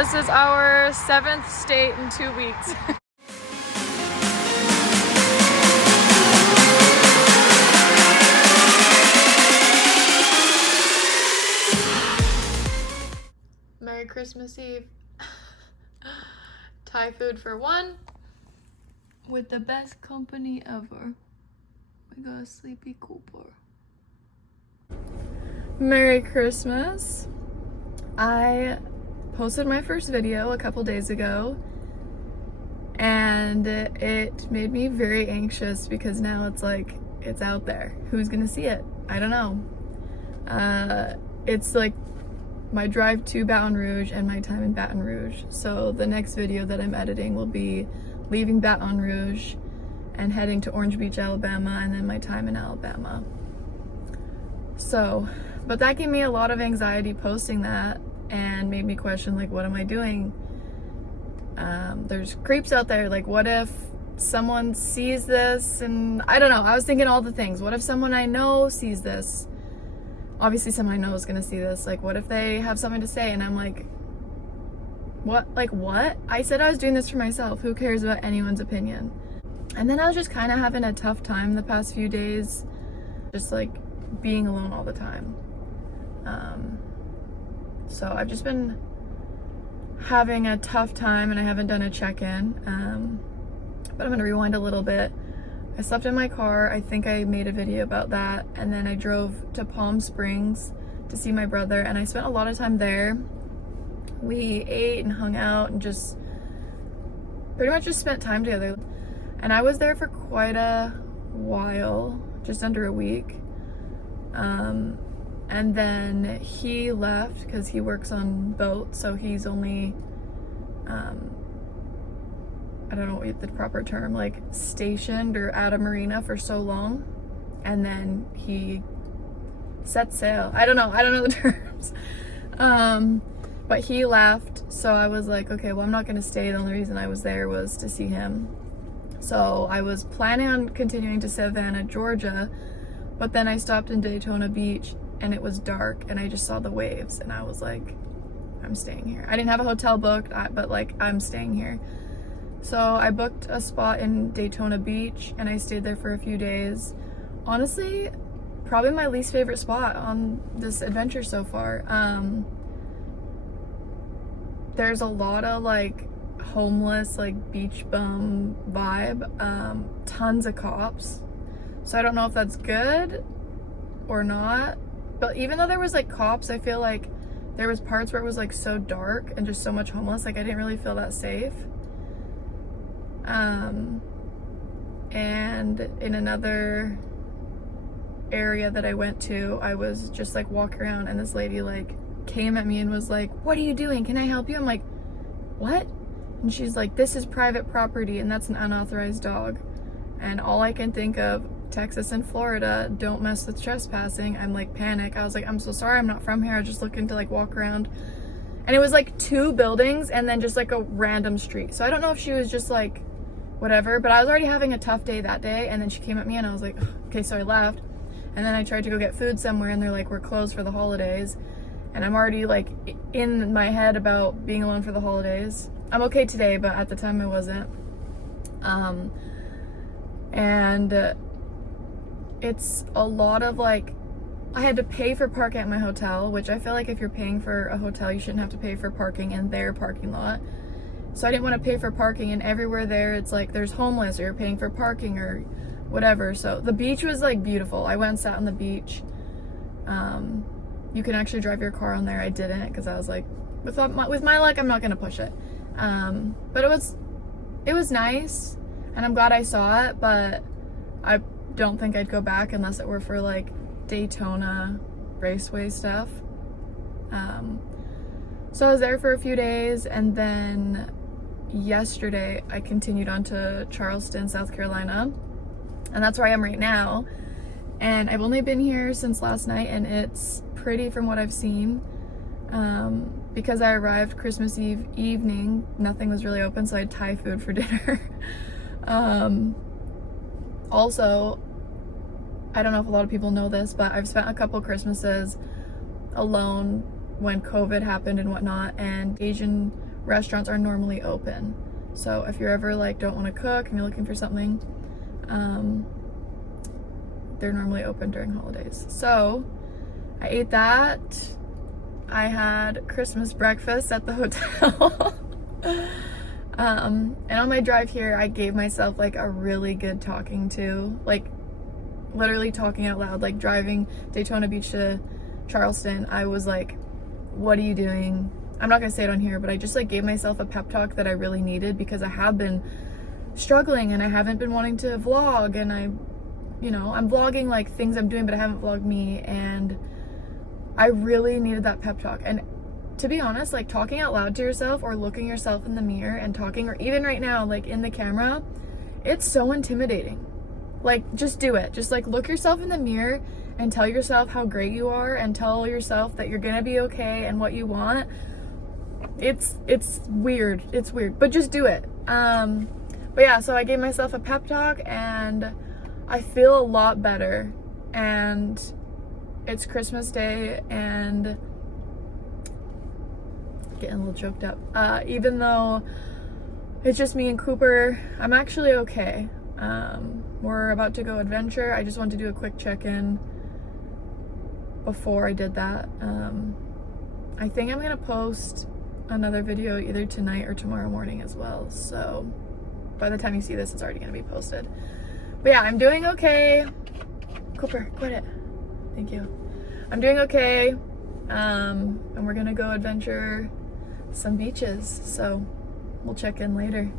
this is our 7th state in 2 weeks. Merry Christmas Eve. Thai food for one. With the best company ever. We got a Sleepy Cooper. Merry Christmas. I posted my first video a couple days ago and it made me very anxious because now it's like, it's out there. Who's gonna see it? I don't know. It's like my drive to Baton Rouge and my time in Baton Rouge. So the next video that I'm editing will be leaving Baton Rouge and heading to Orange Beach, Alabama, and then my time in Alabama. So, but that gave me a lot of anxiety posting that and made me question, like, what am I doing? There's creeps out there. Like, what if someone sees this? And I don't know. I was thinking all the things. What if someone I know sees this? Obviously someone I know is gonna see this. Like, what if they have something to say? And I'm like, what? Like, what? I said I was doing this for myself. Who cares about anyone's opinion? And then I was just kind of having a tough time the past few days. Just like being alone all the time. So I've just been having a tough time and I haven't done a check-in. But I'm gonna rewind a little bit. I slept in my car. I think I made a video about that. And then I drove to Palm Springs to see my brother and I spent a lot of time there. We ate and hung out and just pretty much just spent time together. And I was there for quite a while, just under a week. And then he left because he works on boats, so he's only, I don't know what the proper term, like stationed or at a marina for so long. And then he set sail. I don't know the terms. But he left, so I was like, okay, well, I'm not gonna stay. The only reason I was there was to see him. So I was planning on continuing to Savannah, Georgia, but then I stopped in Daytona Beach and it was dark and I just saw the waves and I was like, I'm staying here. I didn't have a hotel booked, but like, I'm staying here. So I booked a spot in Daytona Beach and I stayed there for a few days. Honestly, probably my least favorite spot on this adventure so far. There's a lot of like homeless, like beach bum vibe, tons of cops. So I don't know if that's good or not, but even though there was like cops, I feel like there was parts where it was like so dark and just so much homeless, like I didn't really feel that safe. And in another area that I went to, I was just like walking around and this lady like came at me and was like, what are you doing? Can I help you? I'm like, what? And she's like, this is private property and that's an unauthorized dog. And all I can think of, Texas and Florida, don't mess with trespassing. I'm like panic. I was like, I'm so sorry, I'm not from here. I was just looking to like walk around. And it was like 2 buildings and then just like a random street. So I don't know if she was just like, whatever, but I was already having a tough day that day. And then she came at me and I was like, okay, so I left. And then I tried to go get food somewhere and they're like, we're closed for the holidays. And I'm already like in my head about being alone for the holidays. I'm okay today, but at the time I wasn't. And it's a lot of like, I had to pay for parking at my hotel, which I feel like if you're paying for a hotel, you shouldn't have to pay for parking in their parking lot. So I didn't want to pay for parking, and everywhere there it's like there's homeless or you're paying for parking or whatever. So the beach was like beautiful. I went and sat on the beach. You can actually drive your car on there. I didn't because I was like, with my luck, I'm not gonna push it. But it was nice, and I'm glad I saw it. But I don't think I'd go back unless it were for like Daytona raceway stuff. So I was there for a few days, and then yesterday I continued on to Charleston, South Carolina, and that's where I am right now. And I've only been here since last night, and it's pretty from what I've seen. Because I arrived Christmas Eve evening, nothing was really open, so I had Thai food for dinner. Also, I don't know if a lot of people know this, but I've spent a couple Christmases alone when COVID happened and whatnot, and Asian restaurants are normally open. So if you're ever like don't want to cook and you're looking for something, they're normally open during holidays. So I ate that. I had Christmas breakfast at the hotel. And on my drive here, I gave myself like a really good talking to, like literally talking out loud, like driving Daytona Beach to Charleston. I was like, what are you doing? I'm not gonna say it on here, but I just like gave myself a pep talk that I really needed, because I have been struggling and I haven't been wanting to vlog, and I'm vlogging like things I'm doing, but I haven't vlogged me, and I really needed that pep talk. And to be honest, like talking out loud to yourself or looking yourself in the mirror and talking, or even right now, like in the camera, it's so intimidating. Like, just do it. Just like look yourself in the mirror and tell yourself how great you are, and tell yourself that you're gonna be okay and what you want. It's weird. It's weird, but just do it. But yeah, so I gave myself a pep talk and I feel a lot better. And it's Christmas Day and getting a little choked up. Even though it's just me and Cooper, I'm actually okay. We're about to go adventure. I just wanted to do a quick check-in before I did that. I think I'm gonna post another video either tonight or tomorrow morning as well. So by the time you see this, it's already gonna be posted. But yeah, I'm doing okay. Cooper, quit it. Thank you. I'm doing okay. And we're gonna go adventure some beaches. So we'll check in later.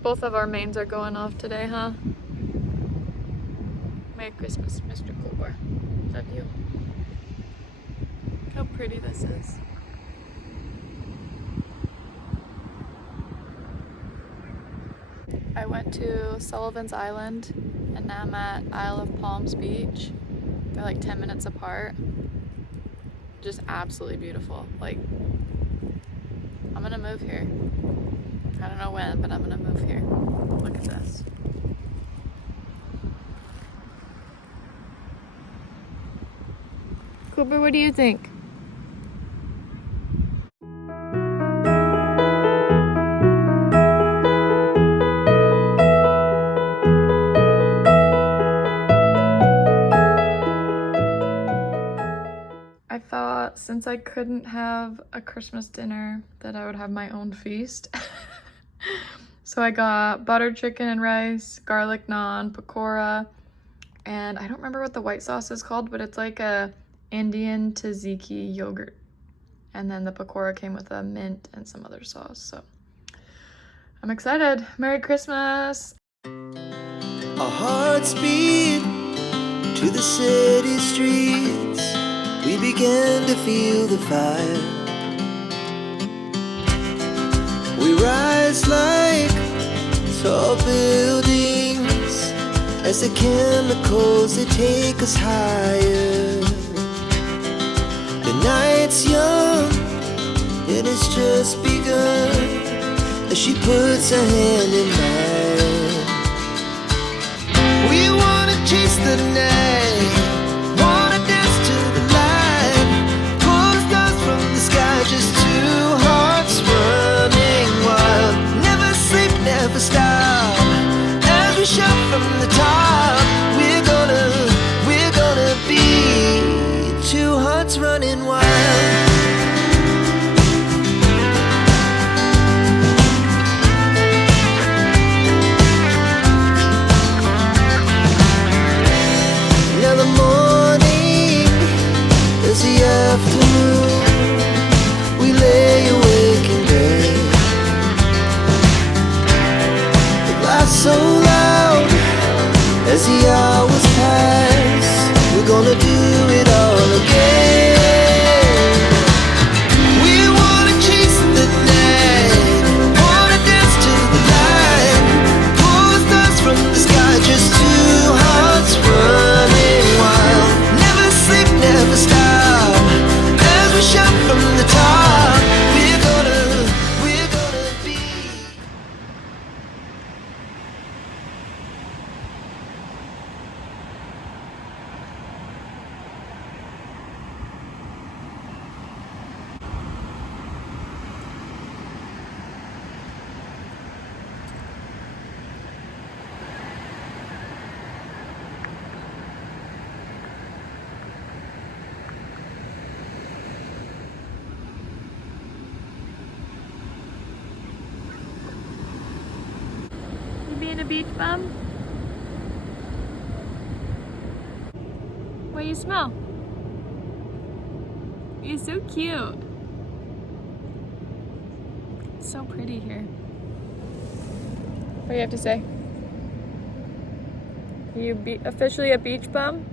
Both of our mains are going off today, huh? Merry Christmas, Mr. Cooper. Love you. Look how pretty this is. I went to Sullivan's Island and now I'm at Isle of Palms Beach. They're like 10 minutes apart. Just absolutely beautiful. Like, I'm gonna move here. I don't know when, but I'm gonna move here. Look at this. Cooper, what do you think? I thought since I couldn't have a Christmas dinner that I would have my own feast. So I got butter chicken and rice, garlic naan, pakora, and I don't remember what the white sauce is called, but it's like a Indian tzatziki yogurt. And then the pakora came with a mint and some other sauce, so I'm excited. Merry Christmas! Our hearts beat to the city streets. We began to feel the fire. We rise like tall buildings as the chemicals, they take us higher. night's young, and it's just begun as she puts her hand in mine. We wanna chase the night, wanna dance to the light, pull stars from the sky, just two hearts running wild. Never sleep, never stop, as we shout from the top. We're gonna be two hearts running wild. Now the morning is the afternoon. We lay awake in bed. The laughs so loud as the hours pass. We're gonna do it all again. We wanna chase the night, wanna dance to the light, pull stars from the sky, just two hearts running wild. Never sleep, never stop, as we shout from the top. We're gonna be. You being a beach bum? What do you smell? You're so cute. So pretty here. What do you have to say? Are you officially a beach bum?